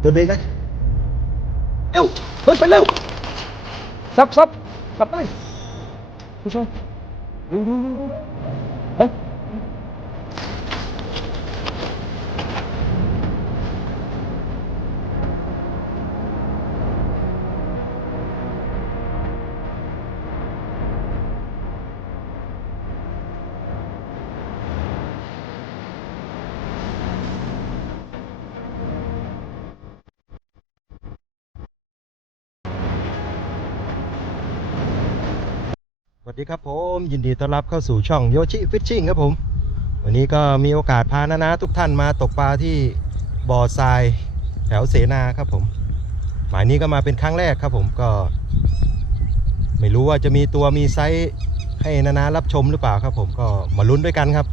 เดินเบรกไหมเอ้วเฮ้ยไปเร็วซับซับกลับไปผู้ชมดูดูดูดูเฮ้ย สวัสดีครับผมยินดีต้อนรับเข้าสู่ช่องโยชิฟิชชิ่งครับผม วันนี้ก็มีโอกาสพานานะทุกท่านมาตกปลาที่บ่อทรายแถวเสนาครับผม หมายนี้ก็มาเป็นครั้งแรกครับผมก็ ไม่รู้ว่าจะมีตัวมีไซส์ให้นานารับชมหรือเปล่าครับผมก็มาลุ้นด้วยกันครับ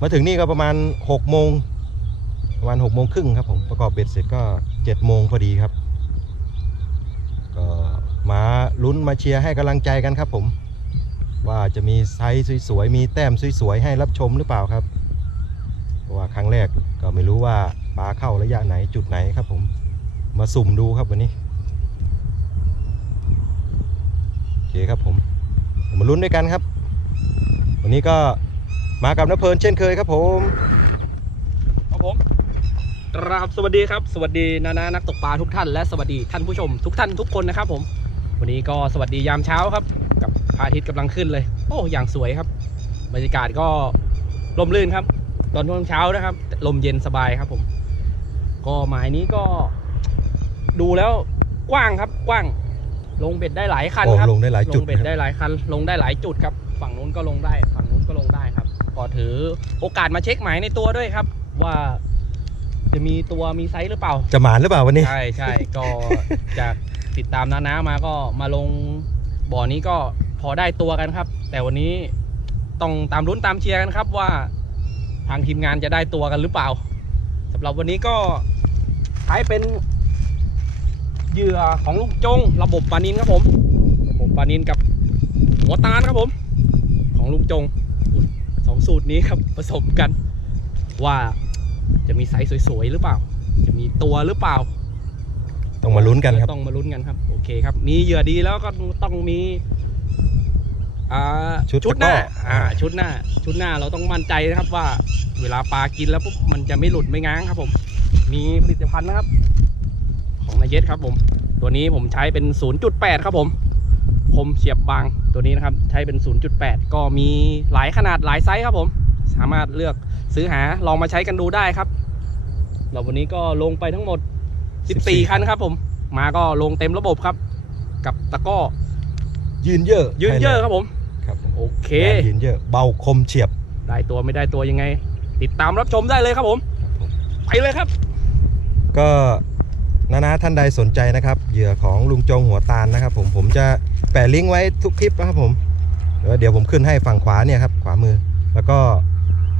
มาถึงนี่ก็ประมาณ6โมงประมาณ6โมงครึ่งครับผมประกอบเบ็ดเสร็จก็7โมงพอดีครับ มาลุ้นมาเชียร์ให้กำลังใจกันครับผม ว่าจะมีไซส์สวยๆมีแต้มสวยๆให้รับชมหรือเปล่าครับเพราะว่าครั้งแรกก็ไม่รู้ว่าปลาเข้าระยะไหนจุดไหนครับผมมาสุ่มดูครับวันนี้โอเคครับผมมาลุ้นด้วยกันครับ วันนี้ก็มากับน้าเพลินเช่นเคยครับผมครับผมครับสวัสดีครับ สวัสดีนานานักตกปลาทุกท่านและสวัสดีท่านผู้ชมทุกท่านทุกคนนะครับผม วันนี้ก็สวัสดียามเช้าครับ กับพระอาทิตย์กำลังขึ้นเลย โอ้อย่างสวยครับ บรรยากาศก็ลมลื่นครับ ตอนช่วงเช้านะครับ ลมเย็นสบายครับผม ก็หมายนี้ก็ดูแล้วกว้างครับกว้าง ลงเบ็ดได้หลายคันโอ้ครับลงได้หลายจุดลงเบ็ดได้หลายคัน ลงได้หลายจุดครับ ฝั่งนู้นก็ลงได้ ฝั่งนู้นก็ลงได้ครับ ก็ถือโอกาสมาเช็คหมายในตัวด้วยครับ ว่าจะมีตัวมีไซส์หรือเปล่า จะหมานหรือเปล่าวันนี้ ใช่ใช่ก็จาก ติดตามน้าน้ามาก็มาลงบ่อนี้ก็พอได้ตัวกันครับ แต่วันนี้ต้องตามรุ้นตามเชียร์กันครับว่าทางทีมงานจะได้ตัวกันหรือเปล่าสำหรับวันนี้ก็ใช้เป็นเหยื่อของลูกจงระบบปานินครับผม ระบบปานินกับหัวตาลครับผม ของลุงจงสองสูตรนี้ครับผสมกัน ว่าจะมีไซส์สวยๆหรือเปล่า จะมีตัวหรือเปล่า ต้องมาลุ้นกันครับ ต้องมาลุ้นกันครับ โอเคครับ มีเหยื่อดีแล้วก็ต้องมีอ่าชุดชุดหน้าตะกร้ออ่อ่า ชุดหน้า ชุดหน้าเราต้องมั่นใจนะครับว่า เวลาปลากินแล้วปุ๊บมันจะไม่หลุดไม่ง้างครับ ผม มีผลิตภัณฑ์นะครับ ของนายเยสครับ ผม ตัวนี้ผมใช้เป็น 0.8 ครับผมคมเฉียบบางตัวนี้นะครับ ใช้เป็น 0.8 ก็มีหลายขนาดหลายไซส์ครับผม สามารถเลือกซื้อหาลองมาใช้กันดูได้ครับเราวันนี้ก็ลงไปทั้งหมด 14 คันครับผม มาก็ลงเต็มระบบครับ กับตะกร้อยืนเยอะยืนเยอะครับผมครับผมโอเคแรงยืนเยอะเบาคมเฉียบ ได้ตัวไม่ได้ตัวยังไง ติดตามรับชมได้เลยครับผม ไปเลยครับ ก็นานาท่านใดสนใจนะครับ เหยื่อของลุงจงหัวตาลนะครับ ผมผมจะแปะลิงก์ไว้ทุกคลิปนะครับผมแล้วเดี๋ยวผมขึ้นให้ฝั่งขวาเนี่ยครับขวามือ แล้วก็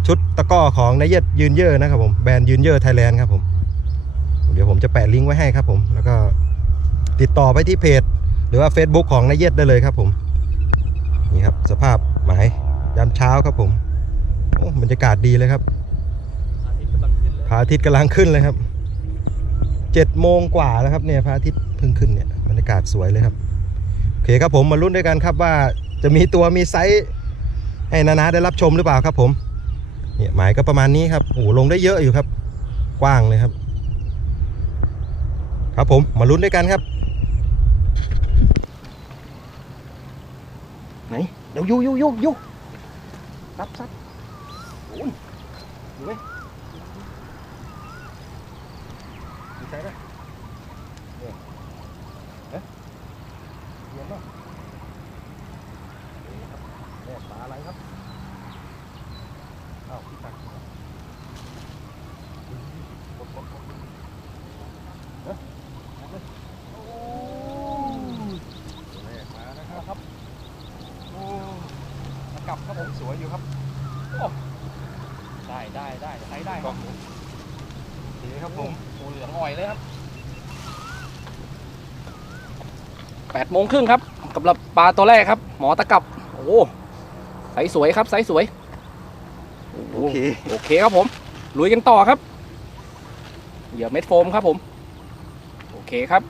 ชุดตะกร้อของนายเย็ดยืนเยอะนะครับผมแบรนด์ยืนเยอะไทยแลนด์ครับผม เดี๋ยวผมจะแปะลิงก์ไว้ให้ครับผม แล้วก็ติดต่อไปที่เพจ หรือว่า Facebook ของนายเย็ดได้เลยครับผม นี่ครับสภาพหมายยามเช้าครับผมโอ้บรรยากาศดีเลยครับพระอาทิตย์กำลังขึ้นเลยครับเจ็ดโมงกว่าแล้วครับเนี่ยพระอาทิตย์เพิ่งขึ้นเนี่ยบรรยากาศสวยเลยครับโอเคครับผมมาลุ้นด้วยกันครับว่าจะมีตัวมีไซส์ให้นานาได้รับชมหรือเปล่าครับผมเนี่ยหมายก็ประมาณนี้ครับโอ้โหลงได้เยอะอยู่ครับ กว้างเลยครับ ครับผมมาลุ้นด้วยกันครับ ไหนเดี๋ยวยูยูยูยูซับซับโอ้ยดูไหมใช่ไหมเนี่ยเอ๊ะเห็นป่ะนี่ครับแม่ปลาอะไรครับอ้าวพี่ตักกดกดกดเอ๊ะเอาเลยโอ้ตัวแรกมานะครับโอ้มากลับครับผมสวยอยู่ครับ ได้ได้ได้ใช้ได้ครับ โอเคครับผมตัวเหลืองอ่อยเลยครับแปดโมงครึ่งครับสำหรับปลาตัวแรกครับ หมอตะกับ โอ้ไซส์สวยครับไซส์สวยโอเคโอเคครับผมลุยกันต่อครับเหยื่อเม็ดโฟมครับผม โอเคครับ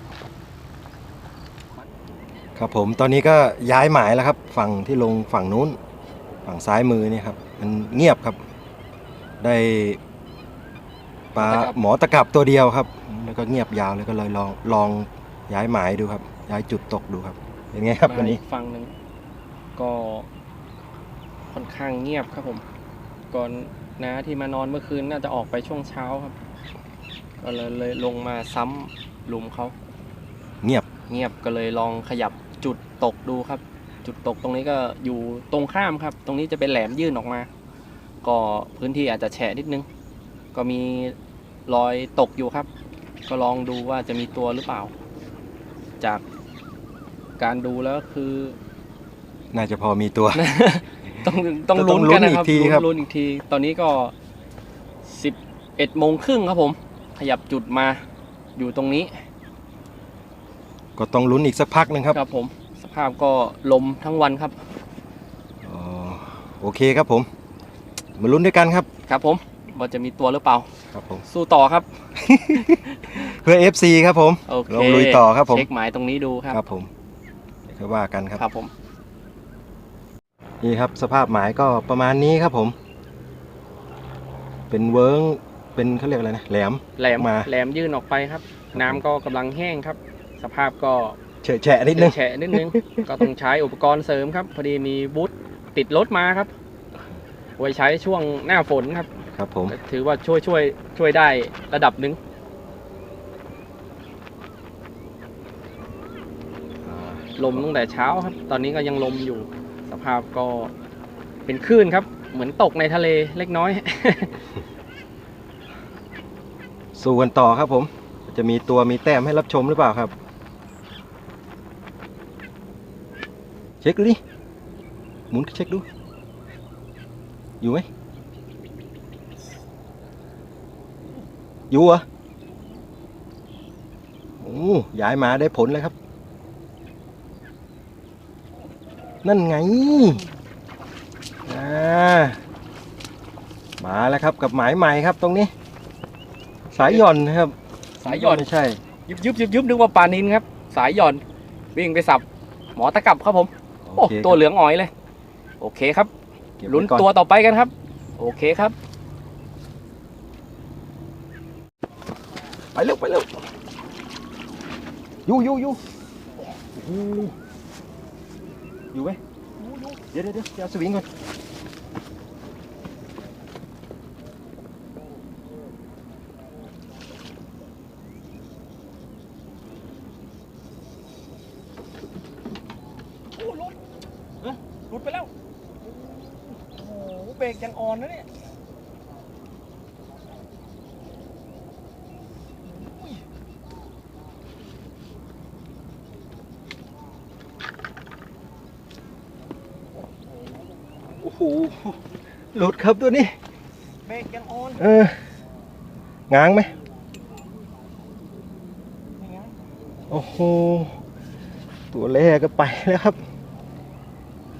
ครับผมตอนนี้ก็ย้ายหมายแล้วครับ ฝั่งที่ลงฝั่งนู้น ฝั่งซ้ายมือนี่ครับ มันเงียบครับ ได้ ปลาหมอตะกรับหมอตะกับตัวเดียวครับ แล้วก็เงียบยาวเลยก็เลยลองลองย้ายหมายดูครับ ย้ายจุดตกดูครับเป็นไงครับวันนี้มาอีกฝั่งหนึ่งก็ค่อนข้างเงียบครับผม ก่อนนะที่มานอนเมื่อคืนน่าจะออกไปช่วงเช้าครับ ก็เลยเลยลงมาซ้ำหลุมเขาเงียบเงียบก็เลยลองขยับจุดตกดูครับ จุดตกตรงนี้ก็อยู่ตรงข้ามครับ ตรงนี้จะเป็นแหลมยื่นออกมา ก็พื้นที่อาจจะแฉะนิดนึง ก็มีรอยตกอยู่ครับ ก็ลองดูว่าจะมีตัวหรือเปล่า จากการดูแล้วคือ น่าจะพอมีตัว ต้องต้องต้ลุ้องนลุ้นกันนะครับอีกทีครับลุ้นอีกที ตอนนี้ก็สิบเอ็ดโมงครึ่งครับผม ขยับจุดมาอยู่ตรงนี้ ก็ต้องลุ้นอีกสักพักหนึ่งครับ ครับผม สภาพก็ลมทั้งวันครับอ๋อโอเคครับผม มาลุ้นด้วยกันครับ ครับผม ว่าจะมีตัวหรือเปล่า ครับผมสู้ต่อครับ เพื่อ FC ครับผมโอเคลองลุยต่อครับผมเช็คหมายตรงนี้ดูครับครับผมเดี๋ยวค่อยว่ากันครับ ครับผม นี่ครับสภาพหมายก็ประมาณนี้ครับผม เป็นเวิร์งเป็นเขาเรียกอะไรนะแหลม แหลมมา แหลมยื่นออกไปครับ น้ำก็กำลังแห้งครับ สภาพก็เฉะแฉะนิดนึงแฉะนิดนึง ก็ต้องใช้อุปกรณ์เสริมครับ พอดีมีบูทติดรถมาครับ ไว้ใช้ช่วงหน้าฝนครับ ครับผม ก็ถือว่าช่วยช่วยช่วยได้ระดับหนึ่งลมตั้งแต่เช้าครับ ตอนนี้ก็ยังลมอยู่ สภาพก็เป็นคลื่นครับ เหมือนตกในทะเลเล็กน้อย สู้กันต่อครับผม จะมีตัวมีแต้มให้รับชมหรือเปล่าครับ เช็คดูดิ หมุนเช็คดู อยู่ไหม อยู่เหรอโอ้ย้ายมาได้ผลเลยครับ นั่นไงอ่ามาแล้วครับกับหมายใหม่ครับตรงนี้ สายหย่อนนะครับ สายหย่อนไม่ใช่ ยุบยุบยุบยุบนึกว่าปลานินครับ สายหย่อน วิ่งไปสับ หมอตะกับครับผมโอ้โอเคตัวเหลืองอ๋อยเลย โอเคครับเก็บไว้ลุ้นก่อตัวต่อไปกันครับ โอเคครับ ไปเร็วไปเร็ว อยู่อยู่อยู่โอ้โหอยู่ไหมเดี๋ยวเดี๋ยวเดี๋ยวเอาสวิงก่อนโอ้ลุดเอ้ยหลุดไปแล้ว โอ้โหเบรกยังอ่อนนะเนี่ย หลุดครับตัวนี้เบรกยังอ่อนเออง้างไหมนี่ไงโอ้โหตัวแรกก็ไปแล้วครับ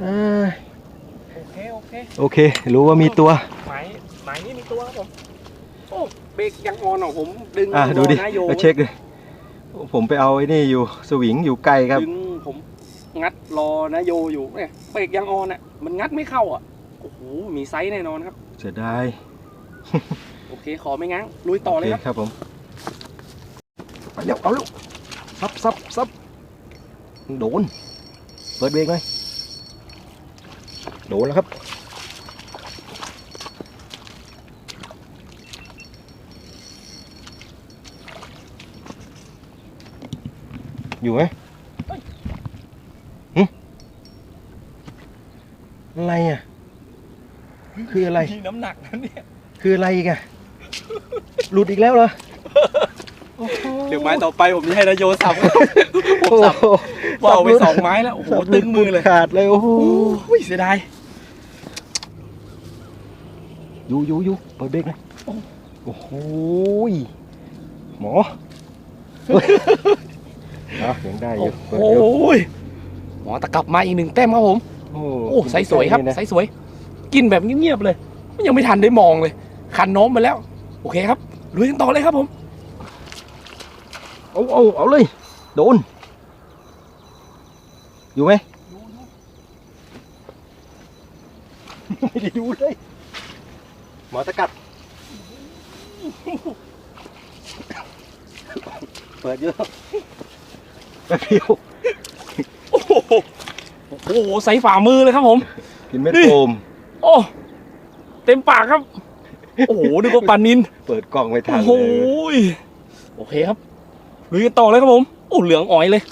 อ่าโอเคโอเคโอเค รู้ว่ามีตัวหมายหมายนี้มีตัวครับผมโอ้เบรกยังอ่อนอะผมดึงอะดูดิรอนะโยมาเช็คดิผมไปเอาไอ้นี่อยู่สวิงอยู่ไกลครับดึงผมงัดรอนะโยอยู่เนี่ยเบรกยังอ่อนอะมันงัดไม่เข้าอะ โอ้โหมีไซส์แน่นอนครับ เสียดาย โอเค ขอไม่ง้างลุยต่อเลยครับโครับผม ไปเร็วเอาเร็วซับซับซับโดน เปิดเบรกหน่อยโดนแล้วครับ อยู่ไหมหึอะไรอะ คืออะไร มีน้ำหนักนะเนี่ย คืออะไรอีกอะหลุดอีกแล้วเหรอเดี๋ยวไม้ต่อไปผมจะให้นายโยสับ ผมโอ้สับโหว่าวไปสองไม้แล้ว โอ้โห สับตึงมือเลยขาดเลยโอ้โห โอ้ยเสียดาย อยู่อยู่อยู่เปิดเบรกหน่อยโอ้โหยหมออะยังได้อโอ้ยู่โหเปิดเร็วหมอตะกลับมาอีกหนึ่งแต้มครับผม โอ้โอ้ ใสสวยครับ นี่นะ ใสสวย กินแบบเงียบๆเลยยังไม่ทันได้มองเลยคันโน้มไปแล้ว โอเคครับลุยกันต่อเลยครับผมไปเอาเอาเอาเลย โดน อยู่ไหมไม่ได้ดูเลยหมอตะกัด เปิดเยอะแป๊บเดียวโอ้โหโอ้โหใส่ฝ่ามือเลยครับผม กินเม็ดโฟม โอ้ เต็มปากครับ โอ้โหนึกว่าปลานินเปิดกล่องไม่ทัโอ้นโหเลย โอเคครับลุยกันต่อเลยครับผมโอ้เหลืองอ๋อยเลย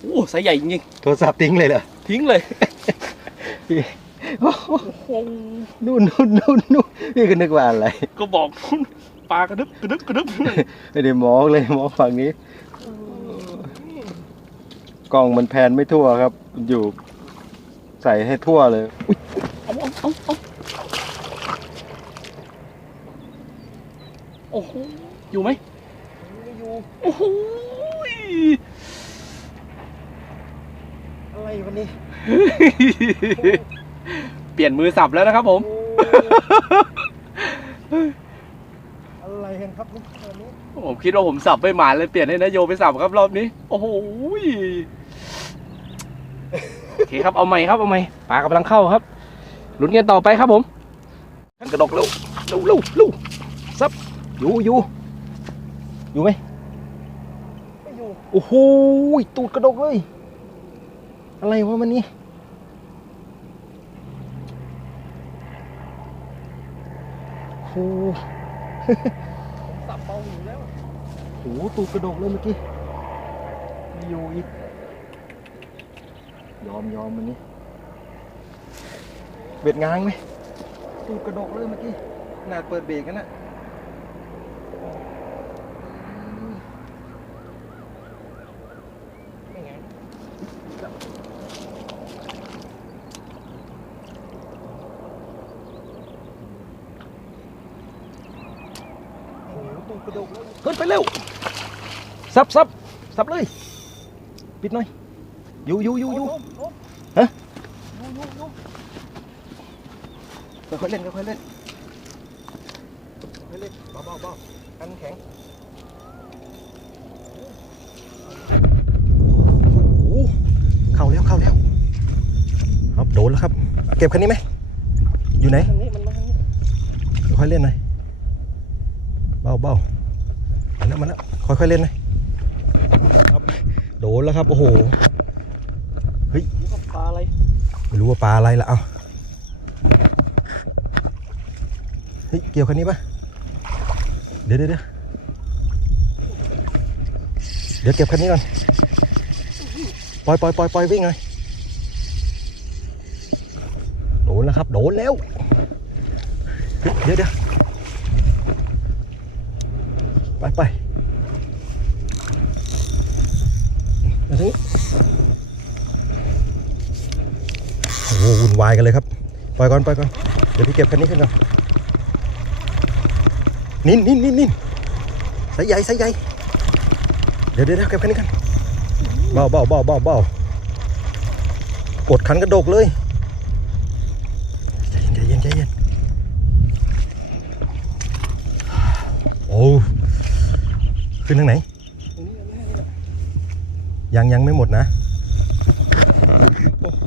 โอ้ไซส์ใหญ่จริงโทรศัพท์ทิ้งเลยเหรอๆทิ้งเลยพี่โอ้โหนู่นนู่นนู่นนู่นพี่ก็นึกว่าอะไร ก็บอกปลากระดึบกระดึบกระดึบไม่ได้มองเลยมองฝั่งนี้กล้องมันแพนไม่ทั่วครับ อยู่ ใส่ให้ทั่วเลยเอาเอาเอาเอาโอ้โหอยู่ไหมโอ้โหอะไรวันนี้ เปลี่ยนมือสับแล้วนะครับผม อะไรกันครับนี่ตอนนี้ผมคิดว่าผมสับไม่หมานเลยเปลี่ยนให้นายโยไปสับครับรอบนี้ โอ้โหโอเคครับเอาใหม่ครับเอาใหม่ปลากำลังเข้าครับ ลุ้นกันต่อไปครับผมท่านกระดกเร็วเร็วเร็วเร็วซับอยู่อยู่อยู่ไหมไม่อยู่โอ้โหตูดกระดกเลย อะไรวะมันนี่โอ้โหสับเบาอยู่แล้วโอ้โหตูดกระดกเลยเมื่อกี้ม่อยู่อีกยอมยอมมันนี่ เบ็ดง้างไหมตูดกระดกเลยเมื่อกี้ขนาดเปิดเบรกกันนะโอ้โหตูกระดกเลยขึ้นไปเร็วซับซับซับเลย ปิดหน่อยอยู่อยู่อยู่อยู่ฮะ ค่อยๆเล่นค่อยๆเล่นค่อยๆเล่นเบาเบาเบากันแข็งโอ้โหเข้าแล้วเข้าแล้วครับโดนแล้วครับเอาเก็บคันนี้ไหมอยู่ไหนทางนี้มันมาทางนี้ค่อยๆเล่นหน่อยเบาเบามาแล้วมาแล้วค่อยๆเล่นหน่อยครับโดนแล้วครับโอ้โหนี่ก็ปลาอะไรไม่รู้ว่าปลาอะไรละเอาเฮ้ยเกี่ยวคันนี้ปะเดี๋ยวเดี๋ยวเดี๋ยวเดี๋ยวเก็บคันนี้ก่อนปล่อยปล่อยปล่อยปล่อยวิ่งเลยโดนแล้วครับ โดนแล้ว เดี๋ยวเดี๋ยวไปไปมาทางนี้โอ้โหวุ่นวายกันเลยครับ ปล่อยก่อนปล่อยก่อน เดี๋ยวพี่เก็บคันนี้ขึ้นก่อน นินนินนินนินสายใหญ่สายใหญ่เดี๋ยวเดี๋ยวเดี๋ยวเก็บคันนี้กันเบาเบาเบาเบาเบากดคันกระดกเลยใจเย็นใจเย็นใจเย็นโอ้ขึ้นทางไหน ยังยังไม่หมดนะ โอ้โห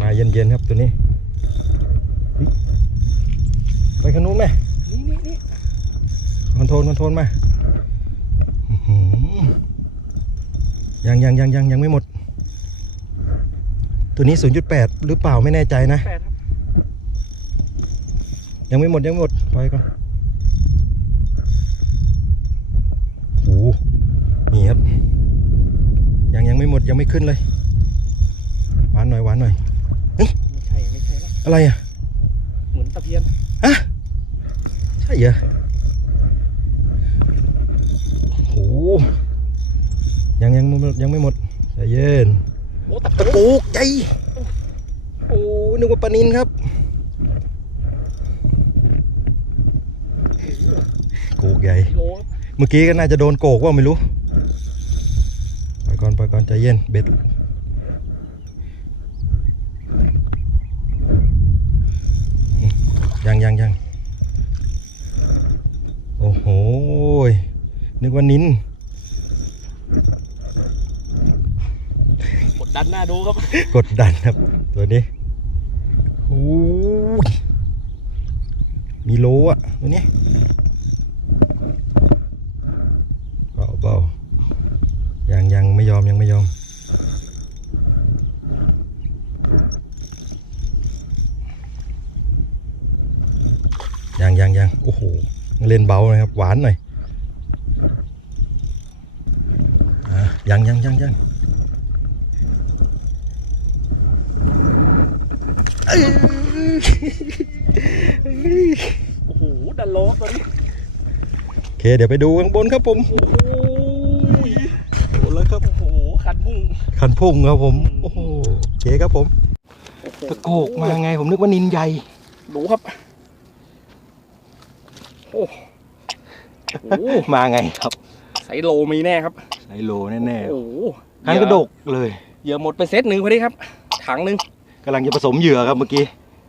มาเย็นๆครับตัวนี้ ไปขนู้นไหม คอนโทรลคอนโทรลมาอื้อหือยังยังยังยังยังไม่หมด ตัวนี้ 0.8 หรือเปล่าไม่แน่ใจนะแปดครับยังไม่หมดยังไม่หมดปล่อยก่อนโอ้โหนี่ครับ ยังยังไม่หมดยังไม่ขึ้นเลย หวานหน่อยหวานหน่อยไม่ใช่ไม่ใช่แล้วอะไรอะ เหมือนตะเพียนใช่เหรอโอ้โหยังยังไม่หม ดยังไม่หมดใจเย็นโอ้ตะตะปูกใจโอ้นึกว่าปลานินครับโกกใหญ่โลเมื่อกี้ก็น่าจะโดนโกกว่าไม่รู้ปล่อยก่อนปล่อยก่อนใจเย็นเบ็ดยังยังยังโอ้โหยนึกว่านิน ดันหน้าดูครับ กดดันครับ ตัวนี้โอ้ยมีโลอะตัวนี้เบาเบายังยังไม่ยอมยังไม่ยอมยังยังยังโอ้โหเล่นเบานะครับ หวานหน่อยอะยังยังยังยังเอ้ย โอ้โหดันโลบตัวนี้โอเค เดี๋ยวไปดูข้างบนครับผมโอ้โหโอ้แล้วครับโอ้โหคันพุ่งคันพุ่งครับผมโอ้โหโอเคครับผมตะโกกมาไงผมนึกว่านินใหญ่ดูครับ โอ้โหมาไงครับไซโลมีแน่ครับไซโลแน่โอ้โหๆคันกระดกเลยเหยื่อหมดไปเซตหนึ่งพอดีครับถังหนึ่ง กำลังจะผสมเหยื่อครับเมื่อกี้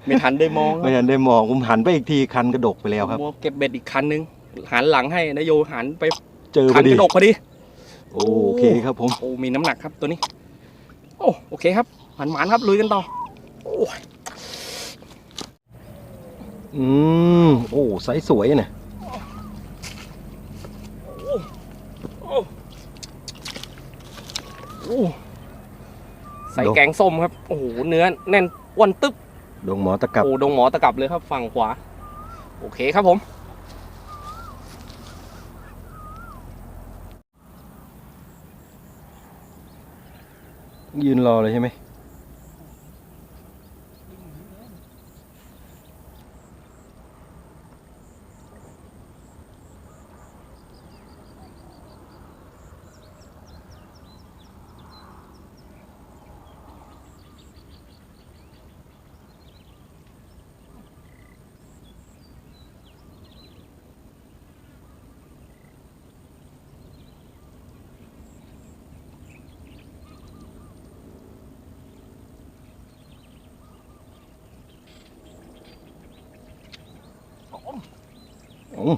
ไม่ทันได้มองไม่ทันได้มองผมหันไปอีกทีคันกระดกไปแล้วครับมัวเก็บเบ็ดอีกคันหนึ่งหันหลังให้นายโยหันไปเจอพคัอนดีกระดกพอดีโอเคครับผมโอ้มีน้ำหนักครับตัวนี้ โอ้โอเคครับหมันหมันๆครับลุยกันต่อโอ้ยอืมโอ้ไซส์สวยเนี่ยโอ้ ใส่แกงส้มครับ โอ้โห เนื้อแน่นอ้วนตึ๊บ ดงหมอตะกับ โอ้ดงหมอตะกลับเลยครับ ฝั่งขวา โอเคครับผม ยืนรอเลยใช่ไหม อืม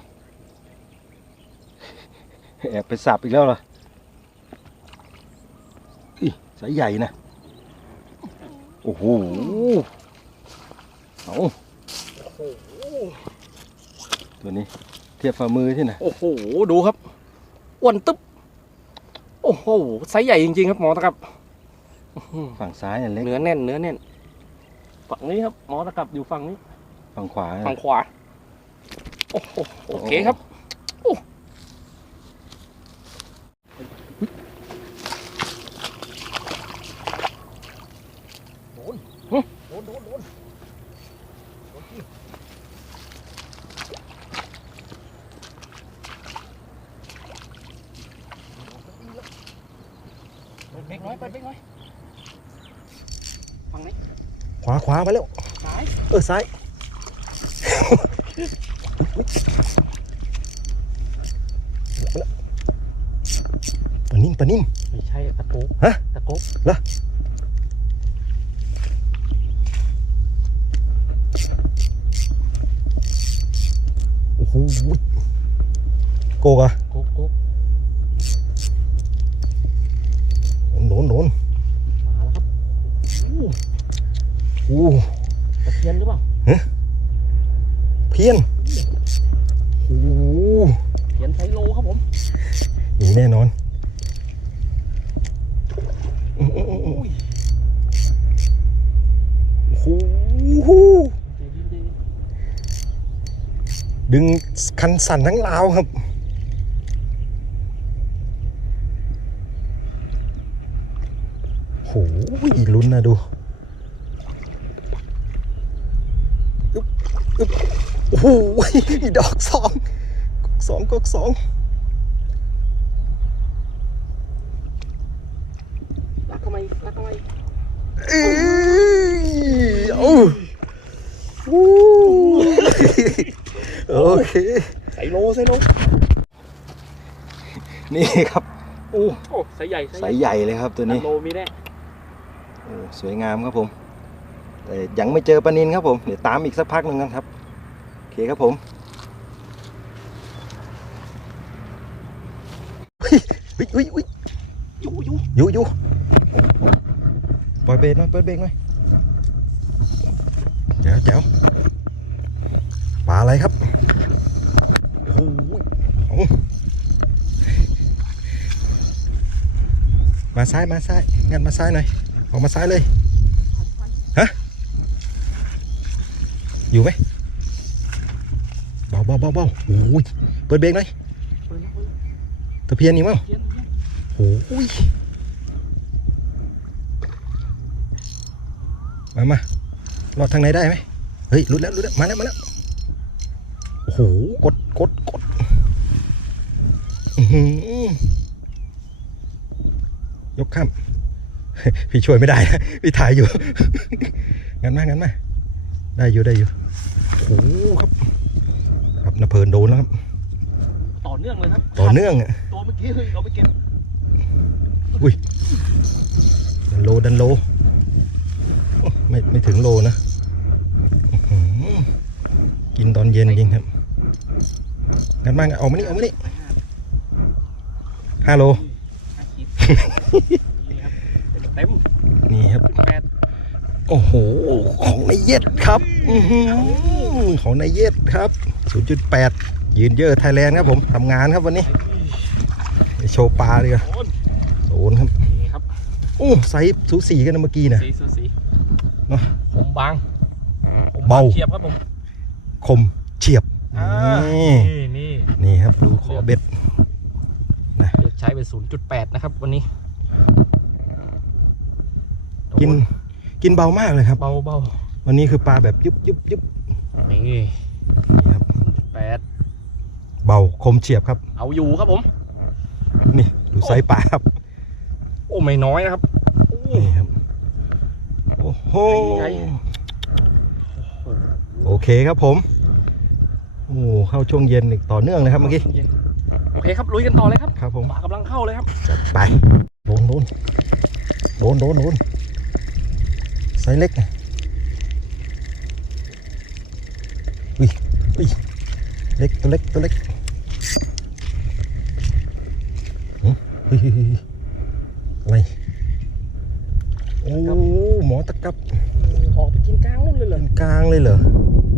แอบไปสับอีกแล้วเหรออิสายใหญ่นะ โอ้โหเอาตัวนี้ เทียบฝ่ามือที่ไหนะโอ้โห ดูครับอ้วนตึ๊บ โอ้โหไซส์ใหญ่จริงๆครับหมอตะกลับอื้อหือฝั่งซ้ายอันเล็กเนื้อแน่นเนื้อแน่น ฝั่งนี้ครับหมอตะกลับอยู่ฝั่งนี้ ฝั่งขวา ฝั่งขวา โอ้โหโอเคครับโอ้โดนโดนโดนโดนเปิดเบรกน้อยเปิดเบรกน้อยฝั่งนี้ ขวาขวามาแล้วซ้ายเออซ้ายปลานิ่มปลานิ่มไม่ใช่ตะโกกฮะตะโกกโอ้โหโกกอะ โกกโกก โดนโดน มาแล้วครับอู้ โอ้ ตะเพียนหรือเปล่า เพี้ยนโอ้โห เพียนไซโลครับผม หนีแน่นอนโอ้โหดึง คันสั่นทั้งลาวครับ โหลุ้นนะดูอึ๊บอึ๊บโอ้โหดอกสองกกสองกกสอง รักทำไมรักทำไม เอ้ยเอาวู้โอเค ไซโลไซโลนี่ครับโอ้โอ้ไซใหญ่สายใหญ่เลยครับตัวนี้โลมีแน่โอ้สวยงามครับผม แต่ยังไม่เจอปลานินครับผมเดี๋ยวตามอีกสักพักหนึ่งครับโอเคครับผมเฮ้ยเฮ้ยเฮ้ยยูยูอยู่อยู่ปล่อยเบรกหน่อยเปิดเบรกหน่อยเจ๋วเจ๋วปลาอะไรครับโอ้โหเอา มาซ้ายมาซ้ายงัดมาซ้ายหน่อยออกมาซ้ายเลยฮะอยู่ไหมเบาเบาเบาเบาโอ้ยเปิดเบรกหน่อยตะเพียนนี่มั้งโอ้ยมามารอดทางไหนได้ไหมเฮ้ยลุดแล้วลุดแล้วมาแล้วมาแล้วโอ้โหกดกดกดอื้อหือ ยกข้าม พี่ช่วยไม่ได้นะพี่ถ่ายอยู่ งั้นมางั้นมาได้อยู่ได้อยู่โอ้โหครับครับนาเพลินโดนแล้วครับ ต่อเนื่องเลยครับต่อเนื่องอะตัวเมื่อกี้เลยเอาไปเก็บดันโลดันโลโอ้ไม่ไม่ถึงโลนะอื้อหือกินตอนเย็นจริงครับงั้นมางั้นเอามานี่เอามานี่ห้าโลห้าขีดนี่ครับ เต็มนี่ครับ แปดโอ้โห ของนายเย็ดครับอื้อหือของนายเย็ดครับ 0.8 ยืนเยอะไทยแลนด์ครับผมทำงานครับวันนี้โชว์ปลาเลยโอนโดนครับนี่ครับโอ้ไซส์สูสีกันนะเมื่อกี้นะ สีสูสีเนอะผมบางผมเบา เฉียบครับผม คมเฉียบอ่านี่นี่นี่ นี่ครับ ดูขอเบ็ด เลือกใช้เป็น0.8 นะครับ วันนี้ กินกินเบามากเลยครับ เบาเบาวันนี้คือปลาแบบยุบยุบยุบนี่นี่ครับ0.8เบาคมเฉียบครับ เอาอยู่ครับผม นี่ดูไซส์ปลาครับ โอ้ไม่น้อยนะครับโอ้นี่ครับโอ้โหใหญ่โอเคครับผม โอ้เข้าช่วงเย็นอีกต่อเนื่องเลยครับเมื่อกี้โอ เคครับลุยกันต่อเลยครับครับผมปลากำลังเข้าเลยครับจัดไปโดนโดนโดนโดนโดนไซส์เล็กนะอุ้ยอุ้ยเล็กตัวเล็กตัวเล็กหึเฮ้ยเฮ้ยเฮ้ยอะไรโอ้หมอตะกับออกไปกินกลางนู่นเลยเหรอเป็นกลางเลยเหรอ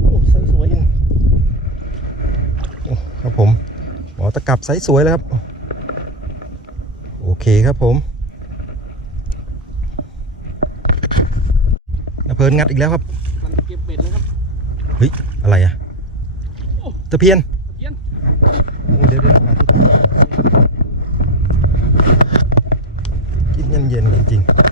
โอ้ไซส์สวยโอ้ครับผมหมอ ตะกับไซส์สวยเลยครับ โอเคครับผมนาเพลินงัดอีกแล้วครับมันเก็บเบ็ดเลยครับอะไรอะโอ้ตะเพียนตะเพียนโอ้เดี๋ยวเดี๋ยวมาที่กินเย็นๆจริงๆ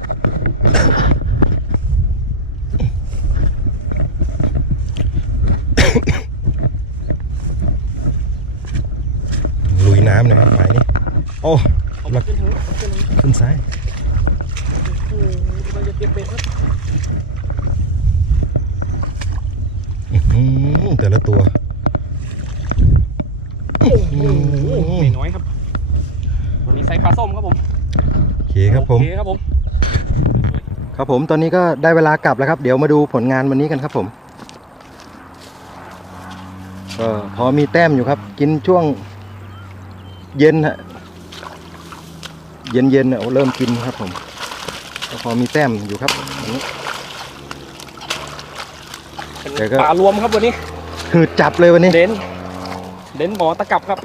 ลุยน้ำนะครับหมายนี้ โอ้เอาไปขึ้นเถอะเอาขึ้นเลยขึ้นซ้ายโอ้เราจะเก็บเบ็ดครับอื้อหือแต่ละตัวโอ้โหไม่น้อยครับ วันนี้ไซส์ปลาส้มครับผม โอเคครับผมโอเคครับผม ครับผม ตอนนี้ก็ได้เวลากลับแล้วครับ เดี๋ยวมาดูผลงานวันนี้กันครับผม ก็พอมีแต้มอยู่ครับ กินช่วงเย็นฮะ เย็นเย็นๆน่ะเริ่มกินครับผมก็พอมีแต้มอยู่ครับวันนี้แต่ก็ปลารวมครับวันนี้ หืดจับเลยวันนี้ เด่นเด่นหมอตะกับครับ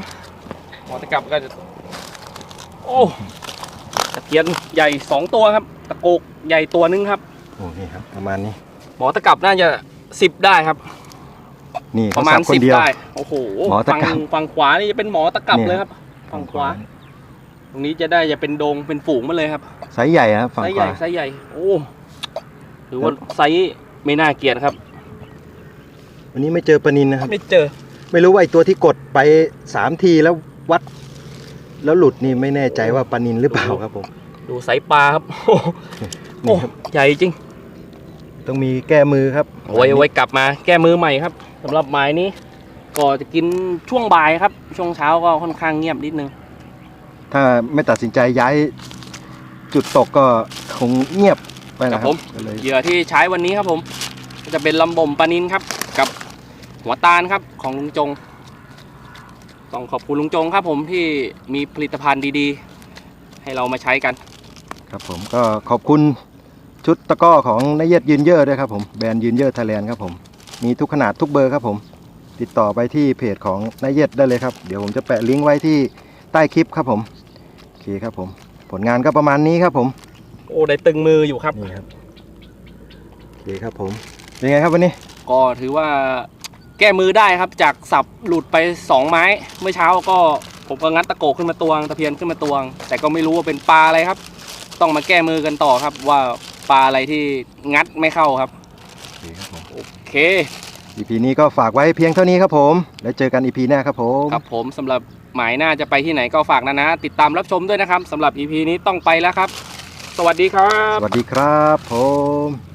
หมอตะกับก็จะโอ้ตะเพียนใหญ่สองตัวครับ ตะโกกใหญ่ตัวหนึงครับ โอ้นี่ครับ ประมาณนี้ หมอตะกับน่าจะสิบได้ครับ นี่ปเขาระมาสัณบคนสิบเดียว ได้ โอ้โหหมอตะกับ ฝั่งฝั่งขวานี่จะเป็นหมอตะกับเนี่ย เลยครับ ฝั่งขวา ตรงนี้จะได้จะเป็นโดงเป็นฝูงมาเลยครับไซส์ใหญ่ครับฝั่งไซส์ขใหญ่วาไซส์ใหญ่ โอ้ถือว่าไซส์ไม่น่าเกลียดครับ วันนี้ไม่เจอปลานินนะครับ ไม่เจอ ไม่รู้ว่าไอตัวที่กดไปสามทีแล้ววัด แล้วหลุดนี่ไม่แน่ใจว่าปลานินหรือเปล่าครับผมดูไซส์ปลาครับ โอ้โหนี่ครับใหญ่จริงต้องมีแก้มือครับเอาไว้ไว้กลับมาแก้มือใหม่ครับสำหรับหมายนี้ ก็จะกินช่วงบ่ายครับ ช่วงเช้าก็ค่อนข้างเงียบนิดนึง ถ้าไม่ตัดสินใจย้ายจุดตกก็คงเงียบไปนะคครัรับบผม ก็เลยเหยื่อที่ใช้วันนี้ครับผมก็จะเป็นลำบ่มปลานินครับ กับหัวตาลครับของลุงจง ต้องขอบคุณลุงจงครับผมที่มีผลิตภัณฑ์ดีๆ ให้เรามาใช้กัน ครับผมก็ขอบคุณโชชุดตะกร้อของนายเย็ดยืนเยอะด้วยครับผมแบรนด์ยืนเยอะไทยแลนด์ครับผมมีทุกขนาดทุกเบอร์ครับผม ติดต่อไปที่เพจของนายเย็ดได้เลยครับ เดี๋ยวผมจะแปะลิงก์ไว้ที่ ใต้คลิปครับผมโอเคครับผม ผลงานก็ประมาณนี้ครับผม โอ้ได้ตึงมืออยู่ครับนี่ครับโอเคครับผม เป็นไงครับวันนี้ ก็ถือว่าแก้มือได้ครับ จากสับหลุดไป 2 ไม้ เมื่อเช้าก็ผมก็งัดตะโกกขึ้นมาตวงตะเพียนขึ้นมาตวง แต่ก็ไม่รู้ว่าเป็นปลาอะไรครับ ต้องมาแก้มือกันต่อครับ ว่าปลาอะไรที่งัดไม่เข้าครับโอเคครับผม โอเค EP นี้ก็ฝากไว้เพียงเท่านี้ครับผม แล้วเจอกัน EP หน้าครับผม ครับผมสำหรับ หมายหน้าจะไปที่ไหนก็ฝากนะนะ ติดตามรับชมด้วยนะครับสำหรับ EP นี้ต้องไปแล้วครับ สวัสดีครับ สวัสดีครับผม